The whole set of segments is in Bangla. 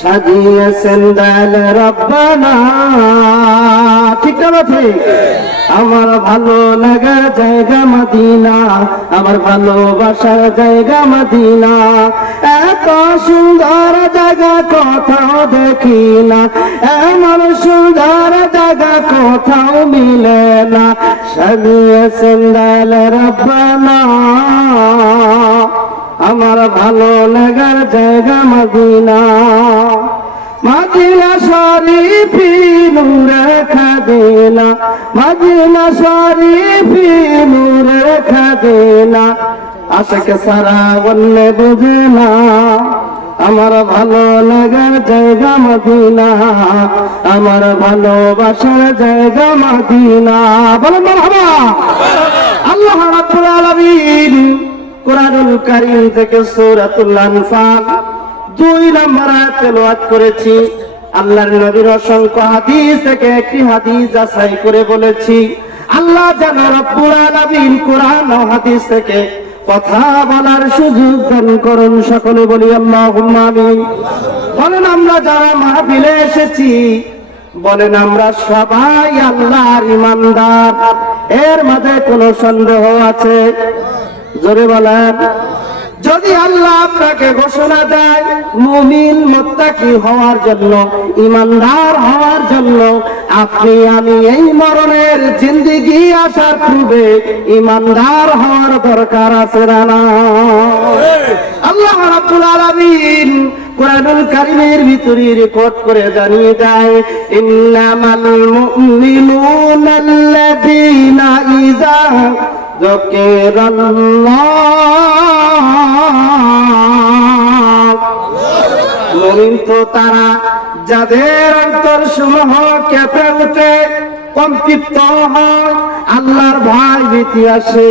সাজিয়েছেন দয়াল রব্বানা। ঠিক না ঠিক? আমার ভালো লাগার জায়গা মদিনা, আমার ভালোবাসার জায়গা মদিনা। এত সুন্দর জায়গা কোথাও দেখি না, এমন সুন্দর জায়গা কোথাও মিলে না। সাজিয়েছেন দয়াল রব্বানা, আমার ভালো লাগার জায়গা মদিনা। মদিনা শরীফি নূরে খাদিনা, মদিনা শরীফি নূরে খাদিনা। আশিক সারা অন্য বুঝে না, আমার ভালো লাগার জায়গা মদিনা, আমার ভালোবাসার জায়গা মদিনা। বলেন মারহাবা। আল্লাহ রাব্বুল আলামিন কুরআনুল কারীম থেকে সূরাতুল আনফাল 2 নম্বর আয়াত তেলাওয়াত করেছি। আল্লাহর নবীর অসংখ্য হাদিস থেকে একটি হাদিস যাচাই করে বলেছি, আল্লাহ যেন রব্বুল আলামিন কুরআন ও হাদিস থেকে কথা বলার সুযোগ দান করুন। সকলে বলি আল্লাহুম্মা আমিন। বলেন আমরা যারা মাহফিলে এসেছি, বলেন আমরা সবাই আল্লাহর ঈমানদার, এর মাঝে কোনো সন্দেহ আছে? জোরে বলেন। যদি আল্লাহ আপনাকে ঘোষণা দেয় মুমিন মুত্তাকি হওয়ার জন্য, ঈমানদার হওয়ার জন্য, আপনি আমি এই মরণের জিন্দেগি আসার পূর্বে ঈমানদার হওয়ার দরকার আছে না? আল্লাহ রাব্বুল আলামিন কুরআনুল কারীমের ভিতরে রেকর্ড করে জানিয়ে দেয়, ইন্নামাল মুমিনুনা আল্লাযীনা ইযা মুমিন তো তারা যাদের অন্তর সমূহ কেঁপে উঠে, কম্পিত হয়, আল্লাহর ভয় ভীতি আসে।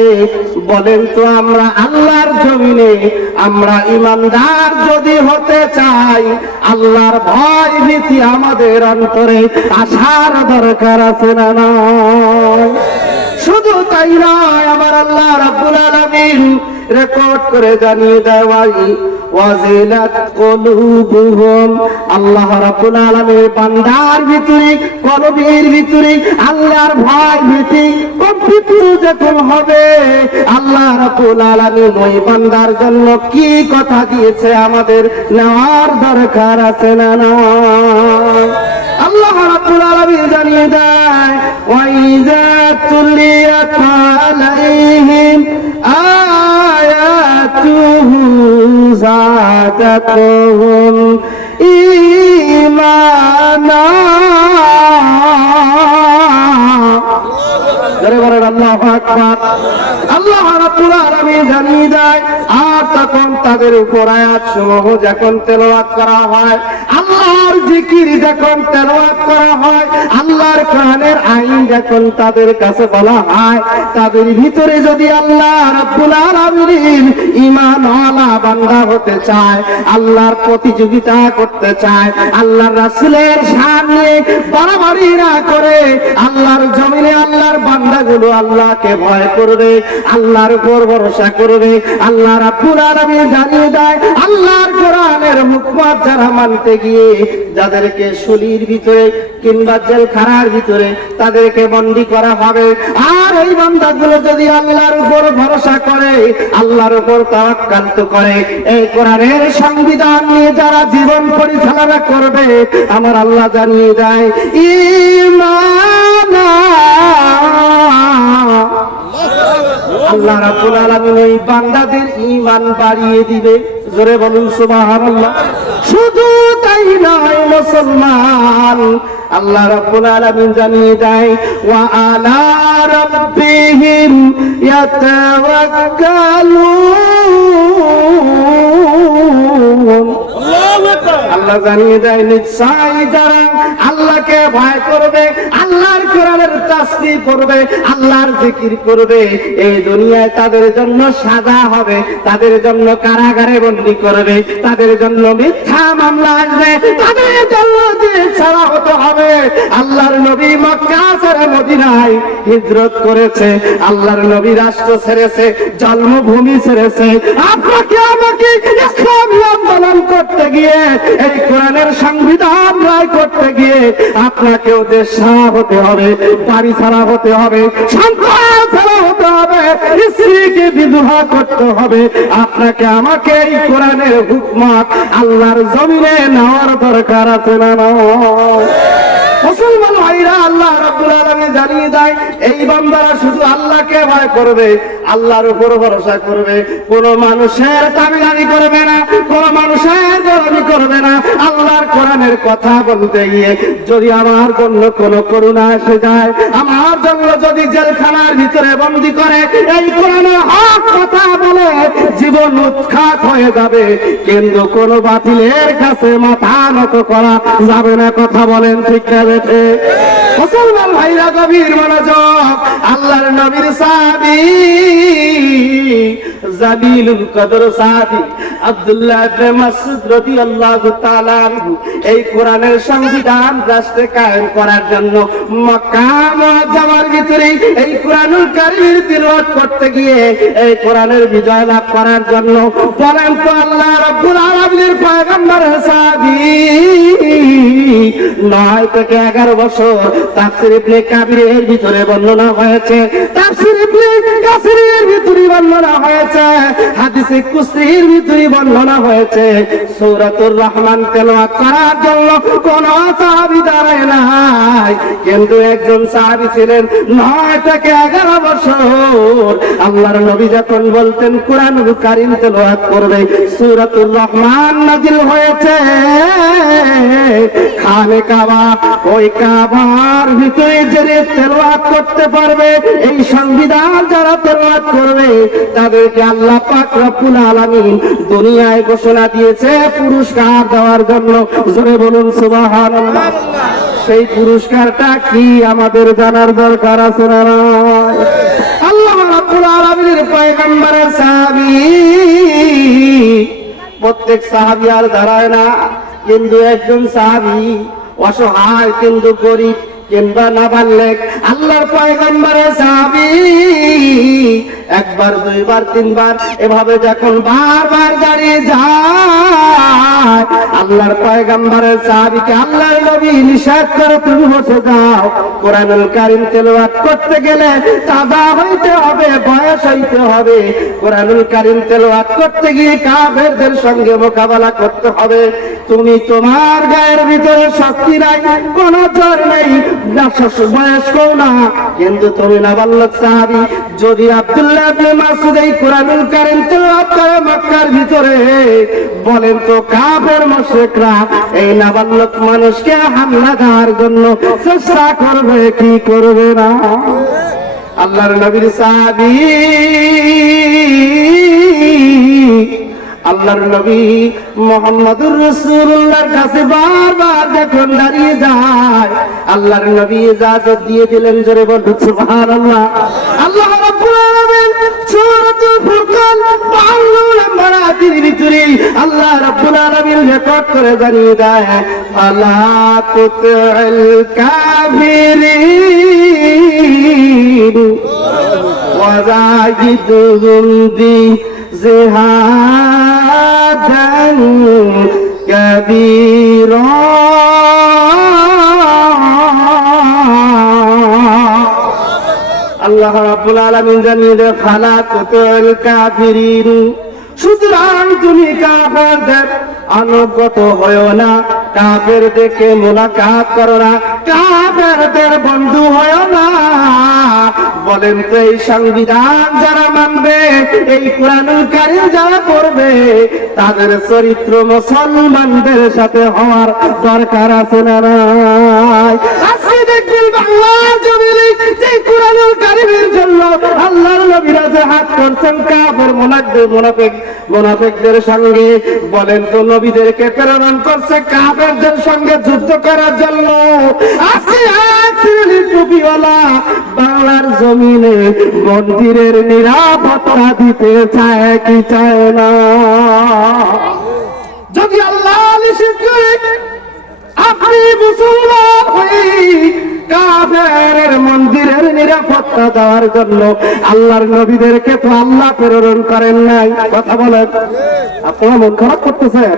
বলেন তো আমরা আল্লাহর জমিনে আমরা ঈমানদার যদি হতে চাই, আল্লাহর ভয় ভীতি আমাদের অন্তরে আসার দরকার আছে না? শুধু তাই নয়, আমার আল্লাহ রাব্বুল আলামিন রেকর্ড করে জানিয়ে দেওয়াই ওয়াজিলাত কুলুবুহুম, আল্লাহ রাব্বুল আলামিন বান্দার ভিতরে, কলবের ভিতরে আল্লাহর ভয় ভীতি কম্পিত যখন হবে, আল্লাহ রাব্বুল আলামিন ওই বান্দার জন্য কি কথা দিয়েছে আমাদের নেওয়ার দরকার আছে না? আল্লাহ রাব্বুল আলামিন জানিয়ে দেয়, ওয়াইযা তুলিয়াত আলাইহিম আয়াতুহু যাদাতুহুম ঈমানা। আল্লাহু আকবার। আল্লাহ রাব্বুল আলামিন জানিয়ে দেয়, আর তখন তাদের উপর আয়াতসমূহ যখন তেলাওয়াত করা হয়, আল্লাহর জিকির যখন তেলাওয়াত করা হয়, আল্লাহর কোরআনের আইন যখন তাদের কাছে বলা হয়, তাদের ভিতরে যদি আল্লাহ রাব্বুল আলামিন ঈমানওয়ালা বান্দা হতে চায়, আল্লাহর প্রতিযোগিতা করতে চায়, আল্লাহর রাসূলের সামনে বাড়াবাড়ি না করে আল্লাহর জমিনে আল্লাহর বান্দাগুলো আল্লাহকে ভয় করবে, আল্লাহর উপর ভরসা করবে। আল্লাহ রাব্বুল আলামিন জানিয়ে দেয়, আল্লাহর কোরআনের হুকমত যারা মানতে গিয়ে যাদেরকে শুলির ভিতরে কিংবা জেলখানার ভিতরে তাদেরকে বন্দী করা হবে, আর এই বান্দাগুলো যদি আল্লাহর উপর ভরসা করে, আল্লাহর উপর তাওয়াক্কুল করে, এই কোরআনের সংবিধান নিয়ে যারা জীবন পরিচালনা করবে, আমার আল্লাহ জানিয়ে দেয় ঈমান। আল্লাহ রাব্বুল আলামিন এই বান্দাদের ঈমান বাড়িয়ে দিবে। জোরে বলুন সুবহানাল্লাহ। শুধু তাই নয় মুসলমান, আল্লাহ রাব্বুল আলামিন জানিয়ে দেয়, ওয়া আলা রাব্বিহিম ইয়াতাওয়াক্কালুন। আল্লাহ জানিয়ে দেয়, নিশ্চয়ই যারা আল্লাহকে ভয় করবে, আল্লাহর কোরআনের তাসবিহ করবে, আল্লাহর জিকির করবে, এই দুনিয়ায় তাদের জন্য সাজা হবে, তাদের জন্য কারাগারে বন্দী করবে, তাদের জন্য মিথ্যা মামলা আসবে, তাদের জন্য জেল ছাড়া হতে হবে। আল্লাহর নবী মক্কা ছেড়ে মদিনায় হিজরত করেছে, আল্লাহর নবী রাষ্ট্র ছেড়েছে, জন্মভূমি ছেড়েছে, আপনাকে আমাকে ইসলামী আন্দোলন পালন করতে গিয়ে, এই কোরআনের সংবিধান রায় করতে গিয়ে আপনাকেও দেশ ছাড়া হতে হবে, বাড়ি ছাড়া হতে হবে, সন্তান ছাড়া হতে হবে, স্ত্রীকে বিধবা করতে হবে। আপনাকে আমাকে এই কোরআনের হুকমত আল্লাহর জমিনে নেওয়ার দরকার আছে না? মুসলমান ভাইরা, আল্লাহ রাব্বুল আলামিন জানিয়ে দেয় এই বান্দারা শুধু আল্লাহকে ভয় করবে, আল্লাহর উপর ভরসা করবে, কোন মানুষের দাবিদারি করবে না, কোন মানুষের গোলামি করবে না। আল্লাহর কোরআনের কথা বলতে গিয়ে যদি আমার জন্য কোন করুণা এসে যায়, আমার জন্য যদি জেলখানার ভিতরে বন্দী করে, এই কোরআনের হক কথা বলে জীবন উৎখাত হয়ে যাবে, কিন্তু কোন বাতিলের কাছে মাথা নত করা যাবে না। কথা বলেন ঠিক না? মুসলমান ভাইরা গভীর মনোযোগ। আল্লাহর নবীর সাহাবী জালিলুল কদর সাহাবী আব্দুল্লাহ ইবনে মাসউদ রাদিয়াল্লাহু তাআলা আনহু এই কোরআনের সংবিধান রাষ্ট্রে কায়েম করার জন্য মক্কা মুআজ্জামার ভিতরে এই কোরআনুল কারীমের তিলাওয়াত করতে গিয়ে এই কোরআনের বিজয় লাভ করার জন্য বলেন তো আল্লাহ রাব্বুল আলামিনের পয়গম্বরের সাহাবী 9 থেকে 11 বছর তাফসীর ইবনে কাবিরের ভিতরে বর্ণনা হয়েছে, তাফসীর ইবনে কাসিরের ভিতরে বর্ণনা হয়েছে, হাদিসে কুসরির ভিতরে বর্ণনা হয়েছে। সূরাতুর রহমান তেলাওয়াত করার জন্য কোন সাহাবী দাঁড়ায় নাই, কিন্তু একজন সাহাবী ছিলেন 9 থেকে 11 বছর। আল্লাহর নবী যখন বলতেন কোরআনুল কারীম তেলাওয়াত করবে, সূরাতুর রহমান নাযিল হয়েছে। খানে কাবা, ওই কাবার ভিতরে যে তেলাওয়াত করতে পারবে, এই সংবিধান যারা তেলাওয়াত করবে তাদেরকে আল্লাহ পাক রব্বুল আলামিন দুনিয়ায় ঘোষণা দিয়েছে পুরস্কার দেওয়ার জন্য। জোরে বলুন সুবহানাল্লাহ। সেই পুরস্কারটা কি আমাদের জানার দরকার আছে না? আল্লাহ রাব্বুল আলামিনের পয়গম্বরের সাহাবী, প্রত্যেক সাহাবী আর দাঁড়ায় না, কিন্তু একজন সাহাবী অসহায় কিন্তু গরিব কিংবা নাবালেগ, আল্লাহর পয়গম্বরের সাহাবী একবার, দুইবার, তিনবার এভাবে যখন বারবার দাঁড়িয়ে যায়, আল্লাহর পয়গম্বরের সাহাবীকে আল্লাহর নবী নিষেধ করে তুমি বসে যাও। কোরআনুল কারীম তেলাওয়াত করতে গেলে তাজা হইতে হবে, বয়স হইতে হবে। কোরআনুল কারীম তেলাওয়াত করতে গিয়ে কাফেরদের সঙ্গে মোকাবেলা করতে হবে। তুমি তোমার গায়ের ভিতরে শক্তি নাই, কোন জোর নেই, বয়স্ক না, কিন্তু তুমি নাবালক সাহাবী। যদি আব্দুল্লাহ ইবনে মাসউদ এই কোরআনুল কারীম তেলাওয়াত করে মক্কার ভিতরে, বলেন তো কাফের মুশরিকরা এই নাবালক মানুষকে হামলা দেওয়ার জন্য চেষ্টা করবে কি করবে না? আল্লাহর নবীর সাহাবী, আল্লাহর নবী মুহাম্মদুর রাসূলুল্লাহর কাছে বারবার যখন দাঁড়িয়ে যায়, আল্লাহর নবী ইজাজত দিয়ে দিলেন। জোরে বলুন সুবহানাল্লাহ। আল্লাহ রাব্বুল আলামিন সূরাতুল ফুরকান 52 নম্বর আয়াতের ভিতরে আল্লাহ রাব্বুল আলামিন রেকর্ড করে জানিয়ে দেয়, আলা তুতিল কাফিরিন ওয়া যাহিদুহুম বি জিহাদান কাবীরা। আল্লাহ রাব্বুল আলামিন জানিয়ে দেন, ফালা তুতিল কাফিরিন, সুতরাং তুমি কাফেরদের অনুগত হয়ো না, কাফেরদেরকে মুলাকাত করো না, কাফেরদের বন্ধু হয়ো না। বলেন তো এই সংবিধান যারা মানবে, এই কোরআনুল কারীম যারা পড়বে, তাদের চরিত্র মুসলমানদের সাথে হওয়ার দরকার আছে না নাই? আজকে দেখবেন বাংলার জমিনে যে কোরআনুল কারীমের জন্য আল্লাহর নবীরা যে হাত করছেন কাফের মুনাফিকদের সঙ্গে, বলেন তো নবীদেরকে প্রেরণ করছে কাফেরদের সঙ্গে যুদ্ধ করার জন্য। আজকে এক শ্রেণীর টুপিওয়ালা বাংলার জমিনে মন্দিরের নিরাপত্তা দিতে চায় কি চায় না? যদি আল্লাহ নিষেধ করে আপনি মুসলমান হয়ে কাফেরের মন্দিরের নিরাপত্তা দেওয়ার জন্য আল্লাহর নবীদেরকে তো আল্লাহ প্রেরণ করেন নাই। কথা বলেন, আপনারা মন খারাপ করতেছেন?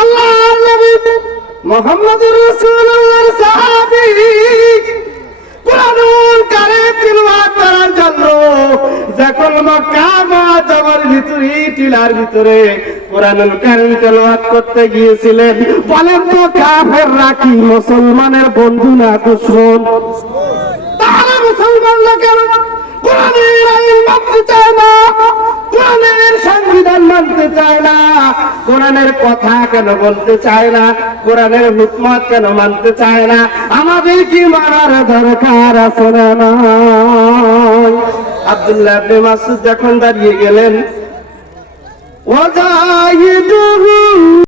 আল্লাহর নবী মুহাম্মদুর রাসূলুল্লাহর সাহাবী কুরআনুল কারীম তিলাওয়াত করার জন্য যখন মক্কা মুআজ্জামার ভিতরে টিলার ভিতরে কুরআনুল কারীম তেলাওয়াত করতে গিয়েছিলেন, বলেন তো কাফেররা কি মুসলমানের বন্ধু না দুশমন? তারা মুসলমানরা কেন কোরআনের আইন মানতে চায় না, কোরআনের সংবিধান মানতে চায় না, কোরআনের কথা কেন বলতে চায় না, কোরআনের হুকমত কেন মানতে চায় না? আমাদের কি মানার দরকার আছে না নাই? আব্দুল্লাহ ইবনে মাসউদ যখন দাঁড়িয়ে গেলেন, ওয়াজাহিদুহু